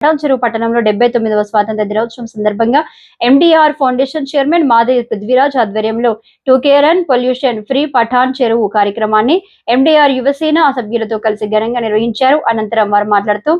పటాన్చెరువు పట్టణంలో 79వ స్వాతంత్ర దినోత్సవం సందర్భంగా MDR foundation chairman Madaiah Prithviraj ఆధ్వర్యంలో 2K run pollution free Pathan చెరువు కార్యక్రమాన్ని ఎండీఆర్ యువసేన సభ్యులతో కలిసి ఘనంగా నిర్వహించారు. అనంతరం వారు మాట్లాడుతూ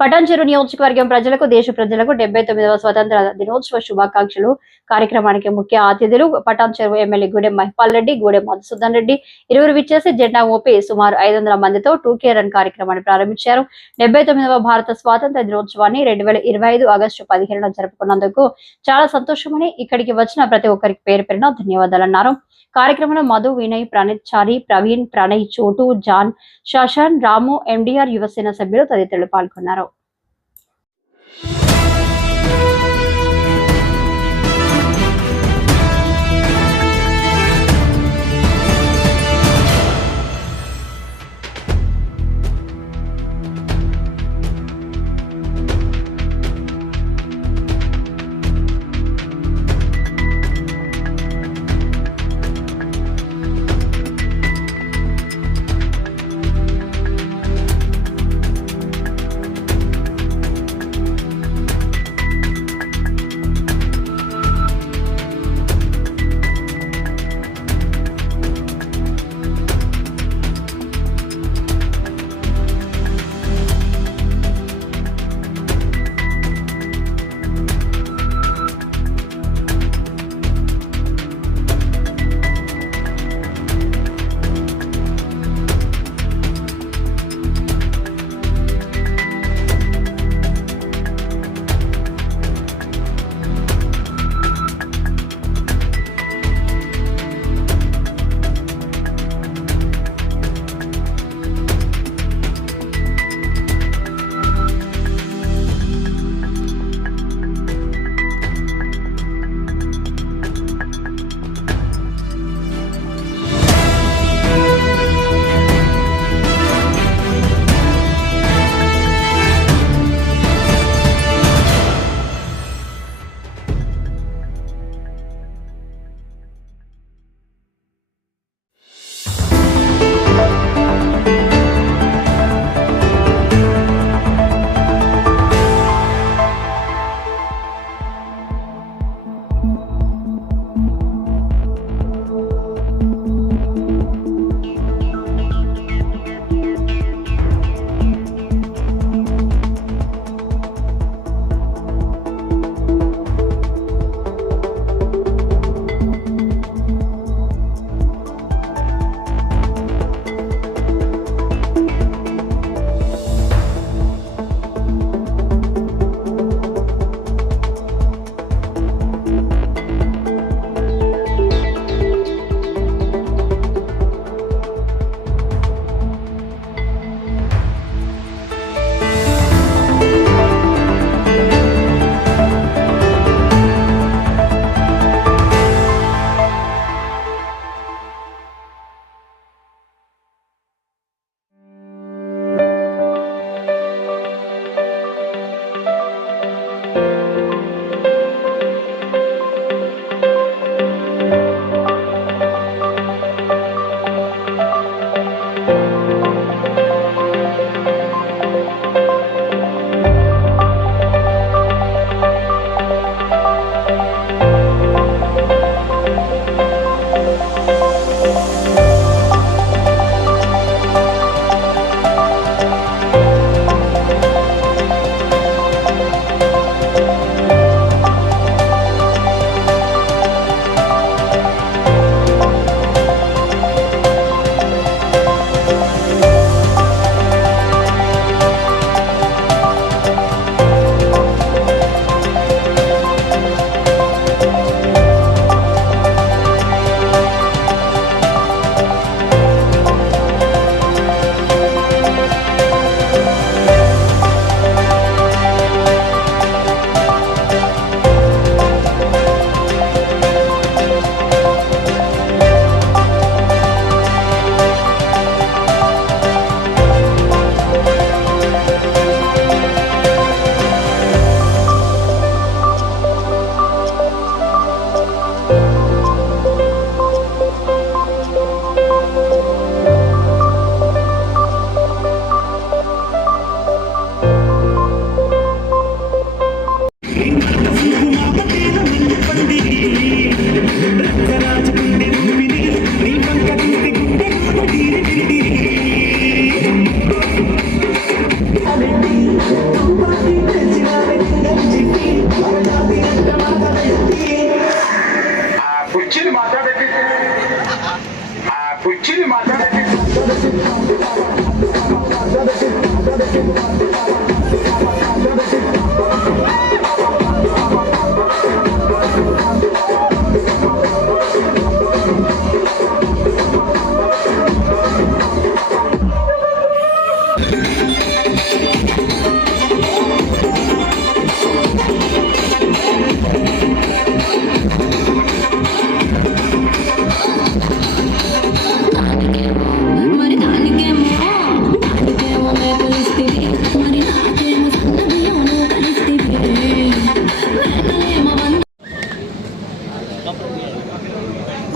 పటాన్చెరు నియోజకవర్గం ప్రజలకు, దేశ ప్రజలకు 79వ స్వతంత్ర దినోత్సవ శుభాకాంక్షలు. కార్యక్రమానికి ముఖ్య అతిథులు పటాన్చెరు ఎమ్మెల్యే గూడెం మహిపాల్ రెడ్డి, గూడెం మధుసూదన్ రెడ్డి ఇరువురు విచ్చేసి జెండా ఊపి సుమారు 500 మందితో 2K రన్ కార్యక్రమాన్ని ప్రారంభించారు. 79వ భారత స్వాతంత్ర దినోత్సవాన్ని 2025 ఆగస్టు 15న జరుపుకున్నందుకు చాలా సంతోషమని, ఇక్కడికి వచ్చిన ప్రతి ఒక్కరికి పేరు పేరున ధన్యవాదాలన్నారు. కార్యక్రమంలో మధు, వినయ్, ప్రణీత్, చారి, ప్రవీణ్, ప్రణయ్, చోటు, జాన్, శశాన్, రాము, ఎండీఆర్ యువసేన సభ్యులు తదితరులు పాల్గొన్నారు.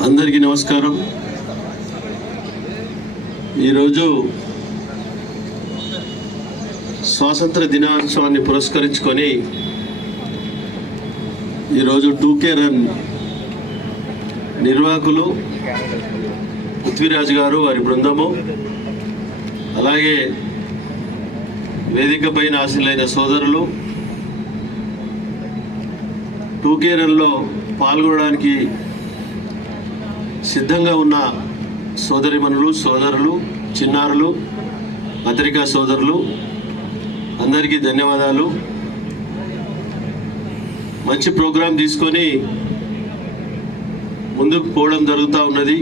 అందరికీ నమస్కారం. ఈరోజు స్వాతంత్ర దినోత్సవాన్ని పురస్కరించుకొని ఈరోజు 2K రన్ నిర్వాహకులు పృథ్వీరాజ్ గారు, వారి బృందము, అలాగే వేదిక పైన ఆశీలైన సోదరులు 2K రన్లో పాల్గొనడానికి సిద్ధంగా ఉన్న సోదరిమణులు, సోదరులు, చిన్నారులు, పత్రికా సోదరులు అందరికీ ధన్యవాదాలు. మంచి ప్రోగ్రాం తీసుకొని ముందుకు పోవడం జరుగుతూ ఉన్నది.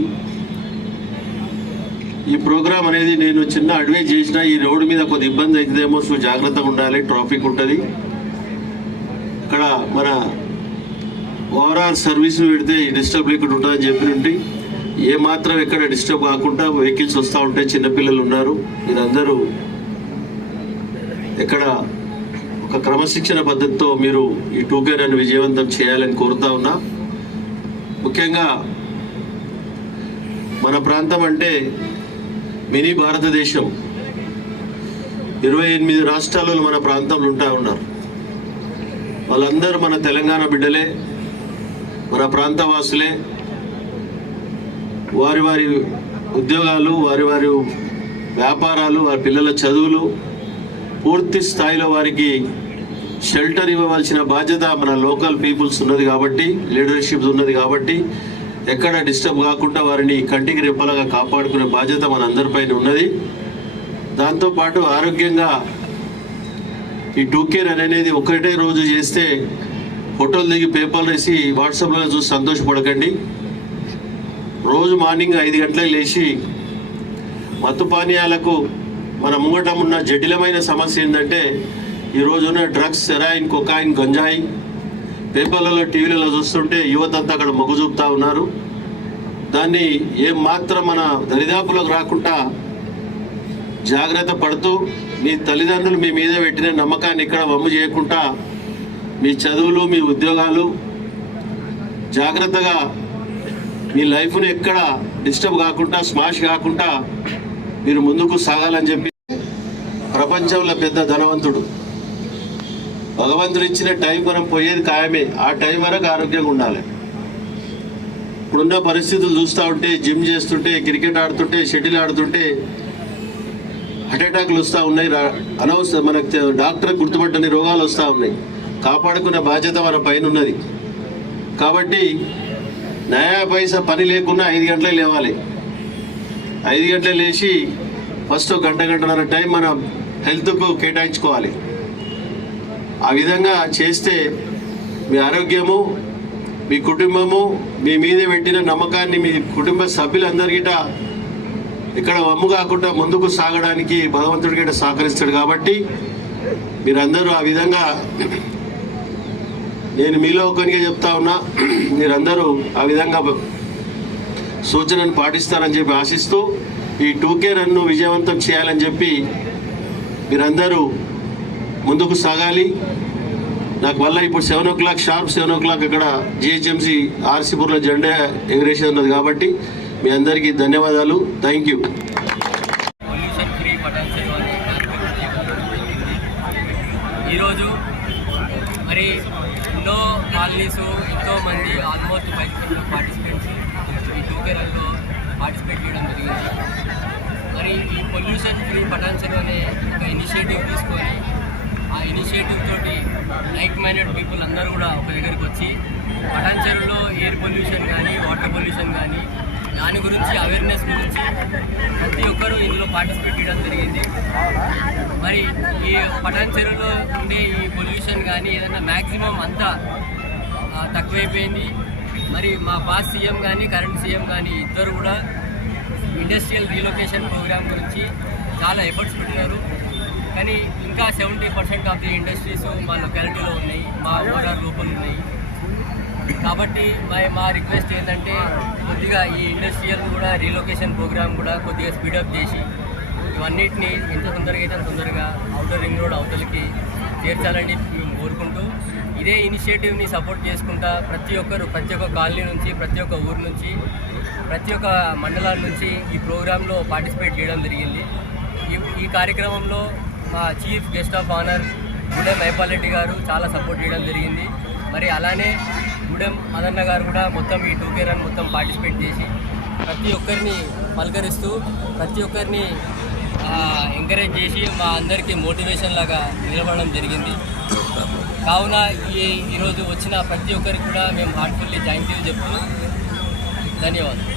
ఈ ప్రోగ్రాం అనేది నేను చిన్న అడ్వైజ్ చేసిన, ఈ రోడ్డు మీద కొద్ది ఇబ్బంది అవుతుందేమో, సో జాగ్రత్తగా ఉండాలి, ట్రాఫిక్ ఉంటుంది. ఇక్కడ మన ఓవరాల్ సర్వీస్ పెడితే డిస్టర్బ్ లేకుండా ఉంటుందని చెప్పినట్టు ఏమాత్రం ఎక్కడ డిస్టర్బ్ కాకుండా వెహికల్స్ వస్తూ ఉంటాయి. చిన్నపిల్లలు ఉన్నారు, మీరందరూ ఎక్కడ ఒక క్రమశిక్షణ పద్ధతితో మీరు ఈ 2K రన్ విజయవంతం చేయాలని కోరుతా ఉన్నా. ముఖ్యంగా మన ప్రాంతం అంటే మినీ భారతదేశం. 28 రాష్ట్రాలలో మన ప్రాంతంలో ఉంటా ఉన్నారు. వాళ్ళందరూ మన తెలంగాణ బిడ్డలే, మన ప్రాంతవాసులే. వారి వారి ఉద్యోగాలు, వారి వారి వ్యాపారాలు, వారి పిల్లల చదువులు, పూర్తి స్థాయిలో వారికి షెల్టర్ ఇవ్వవలసిన బాధ్యత మన లోకల్ పీపుల్స్ ఉన్నది కాబట్టి, లీడర్షిప్ ఉన్నది కాబట్టి, ఎక్కడ డిస్టర్బ్ కాకుండా వారిని కంటికి రెప్పలాగా కాపాడుకునే బాధ్యత మన అందరిపైన ఉన్నది. దాంతోపాటు ఆరోగ్యంగా ఈ 2K రన్ అనేది ఒకటే రోజు చేస్తే ఫోటోలు దిగి పేపర్లు వేసి వాట్సాప్లో చూసి సంతోషపడకండి. రోజు మార్నింగ్ 5 గంటలకు లేచి మత్తు పానీయాలకు మన ముంగట ఉన్న జటిలమైన సమస్య ఏంటంటే ఈరోజున్న డ్రగ్స్, హెరాయిన్, కొకాయిన్, గంజాయి పేపర్లలో, టీవీలలో చూస్తుంటే యువత అంతా అక్కడ మొగ్గు చూపుతా ఉన్నారు. దాన్ని ఏం మాత్రం మన దరిదాపులకు రాకుండా జాగ్రత్త పడుతూ, మీ తల్లిదండ్రులు మీ మీద పెట్టిన నమ్మకాన్ని ఇక్కడ వమ్ము చేయకుండా మీ చదువులు, మీ ఉద్యోగాలు జాగ్రత్తగా మీ లైఫ్ని ఎక్కడ డిస్టర్బ్ కాకుండా, స్మాష్ కాకుండా మీరు ముందుకు సాగాలని చెప్పి. ప్రపంచంలో పెద్ద ధనవంతుడు, భగవంతుడు ఇచ్చిన టైం మనం పోయేది ఖాయమే. ఆ టైం వరకు ఆరోగ్యంగా ఉండాలి. ఇప్పుడున్న పరిస్థితులు చూస్తూ ఉంటే, జిమ్ చేస్తుంటే, క్రికెట్ ఆడుతుంటే, షటిల్ ఆడుతుంటే హార్ట్ అటాక్లు వస్తూ ఉన్నాయి. అనవసరం మనకు డాక్టర్ గుర్తుపట్టని రోగాలు వస్తూ ఉన్నాయి. కాపాడుకునే బాధ్యత మన పైన ఉన్నది. కాబట్టి నయా పైసా పని లేకున్నా 5 గంటలకు లేవాలి. 5 గంటలకు లేచి ఫస్ట్ గంటన్నర టైం మన హెల్త్కు కేటాయించుకోవాలి. ఆ విధంగా చేస్తే మీ ఆరోగ్యము, మీ కుటుంబము, మీ మీద పెట్టిన నమ్మకాన్ని మీ కుటుంబ సభ్యులందరికీ ఇక్కడ వమ్ము కాకుండా ముందుకు సాగడానికి భగవంతుడి గిట్ట సహకరిస్తాడు. కాబట్టి మీరందరూ ఆ విధంగా, నేను మీలో ఒకరిగా చెప్తా ఉన్నా, మీరందరూ ఆ విధంగా సూచనను పాటిస్తారని చెప్పి ఆశిస్తూ ఈ 2K రన్ను విజయవంతం చేయాలని చెప్పి మీరందరూ ముందుకు సాగాలి. నాకు వల్ల ఇప్పుడు 7 o'clock షార్ప్ 7 o'clock ఇక్కడ GHMC ఆర్సీపూర్లో జెండా ఎగరేషన్ ఉన్నది. కాబట్టి మీ అందరికీ ధన్యవాదాలు. Thank you. ఈరోజు మరి ఎన్నో కాలనీస్, ఎంతోమంది ఆల్మోస్ట్ 500 పార్టిసిపెంట్స్ ఈ 2K రన్లో పార్టిసిపేట్ చేయడం జరిగింది. మరి ఈ పొల్యూషన్ ఫ్రీ పటాన్చెరు అనే ఒక ఇనిషియేటివ్ తీసుకొని, ఆ ఇనిషియేటివ్ తోటి లైక్ మైండెడ్ పీపుల్ అందరూ కూడా ఒక దగ్గరికి వచ్చి పటాన్చెరులో ఎయిర్ పొల్యూషన్ కానీ, వాటర్ పొల్యూషన్ కానీ, దాని గురించి అవేర్నెస్ గురించి ప్రతి ఒక్కరూ ఇందులో పార్టిసిపేట్ చేయడం జరిగింది. మరి ఈ పటాన్ చెరువులో ఉండే ఈ పొల్యూషన్ కానీ ఏదైనా మ్యాక్సిమం అంతా తక్కువైపోయింది. మరి మా పాస్ సీఎం కానీ కరెంట్ సీఎం కానీ ఇద్దరు కూడా ఇండస్ట్రియల్ రీలొకేషన్ ప్రోగ్రామ్ గురించి చాలా ఎఫర్ట్స్ పెట్టినారు. కానీ ఇంకా 70% ఆఫ్ ది ఇండస్ట్రీస్ మా లొకాలిటీలో ఉన్నాయి, మా ఓఆర్ఆర్ లోపల ఉన్నాయి. కాబట్టి మా రిక్వెస్ట్ ఏంటంటే కొద్దిగా ఈ ఇండస్ట్రియల్ కూడా రీలొకేషన్ ప్రోగ్రామ్ కూడా కొద్దిగా స్పీడప్ చేసి ఇవన్నిటిని ఎంత తొందరగా అయితే తొందరగా అవుటర్ రింగ్ రోడ్ అవతలకి చేర్చాలని మేము కోరుకుంటూ ఇదే ఇనిషియేటివ్ని సపోర్ట్ చేసుకుంటా ప్రతి ఒక్క కాలనీ నుంచి, ప్రతి ఒక్క ఊరు నుంచి, ప్రతి ఒక్క మండలాల నుంచి ఈ ప్రోగ్రాంలో పార్టిసిపేట్ చేయడం జరిగింది. ఈ కార్యక్రమంలో మా chief guest of honour Gudem Mypal Reddy గారు చాలా సపోర్ట్ చేయడం జరిగింది. మరి అలానే గూడెం మదన్న గారు కూడా మొత్తం ఈ 2K రన్ మొత్తం పార్టిసిపేట్ చేసి ప్రతి ఒక్కరిని పలకరిస్తూ ప్రతి ఒక్కరిని ఎంకరేజ్ చేసి మా అందరికీ మోటివేషన్ లాగా నిలబడడం జరిగింది. కావున ఈరోజు వచ్చిన ప్రతి ఒక్కరికి కూడా మేము హార్ట్ఫుల్లీ థ్యాంక్ యూ చెప్తూ ధన్యవాదాలు.